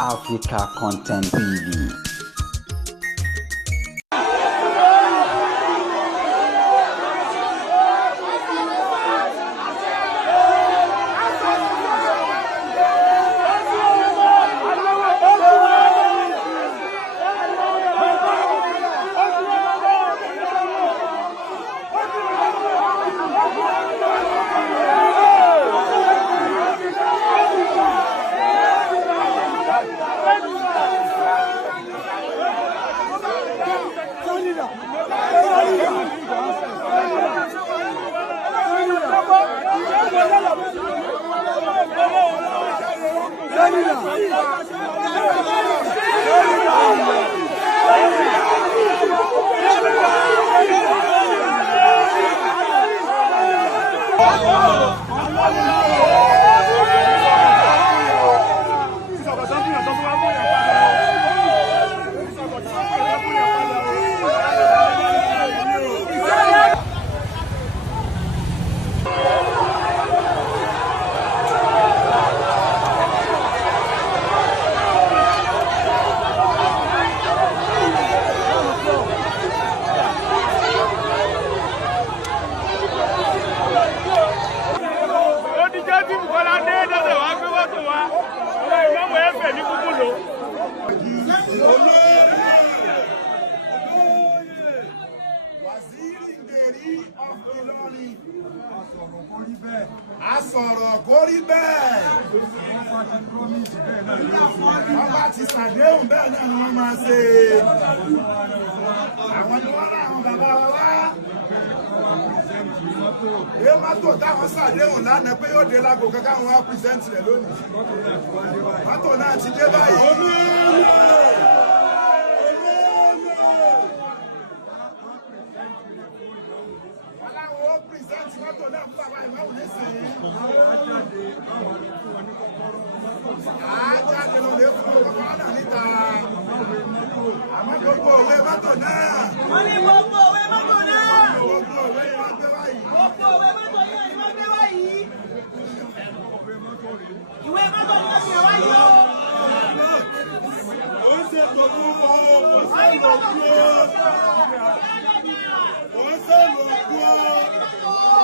Africa Content TV. Asọ̀rọ̀ kórí bẹ́ẹ̀. Wọ́n bá ti ṣàdéhùn bẹ́ẹ̀ náà ni wọ́n máa ṣe. Àwọn ni wọ́n rán àwọn bàbá wa wá. Èé mọ́tò táwọn ṣàdéhùn lánàá pé yóò dé lágbo kankan wọn á pìrìsẹ́ǹtì rẹ̀ lónìí. Mọ́tò náà ti dé báyìí. Àmọ́ gbogbo òwe mọ́tò náà. Wọ́n ní gbogbo òwe mọ́tò náà. Gbogbo òwe ni wọ́n gbé wáyìí. Gbogbo òwe mọ́tò yìí ni wọ́n gbé wáyìí. Ìwé mọ́tò ni wọ́n fi hàn wáyìí o. Ó ń ṣètò fún wọn o, kò sí ìlòkù o. Kò ń ṣe ìlòkù o.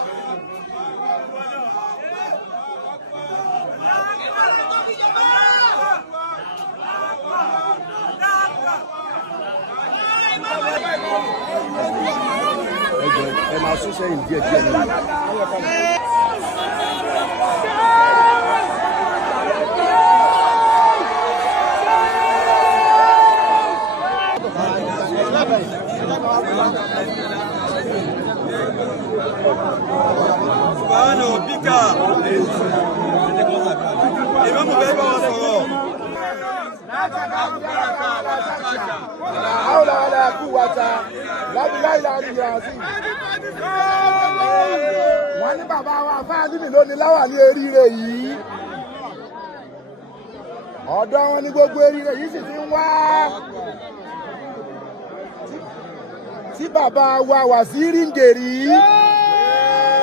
Ẹ máa sún sẹ́yìn díẹ̀ díẹ̀ nínú. Báwo bíkà? Ìmọ̀ mú bẹ́ẹ̀ bá wọn sọ̀rọ̀. Àwọn ọ̀la kú wáta lábìláì láàrin yàtí. Wọ́n ní bàbá wa Fáàdìmí ló ní láwàní eríire yìí. Ọ̀dọ̀ wọn ní gbogbo eríire yìí sì ti ń wá. Tí bàbá wa Wàsíìrì Ngèrí.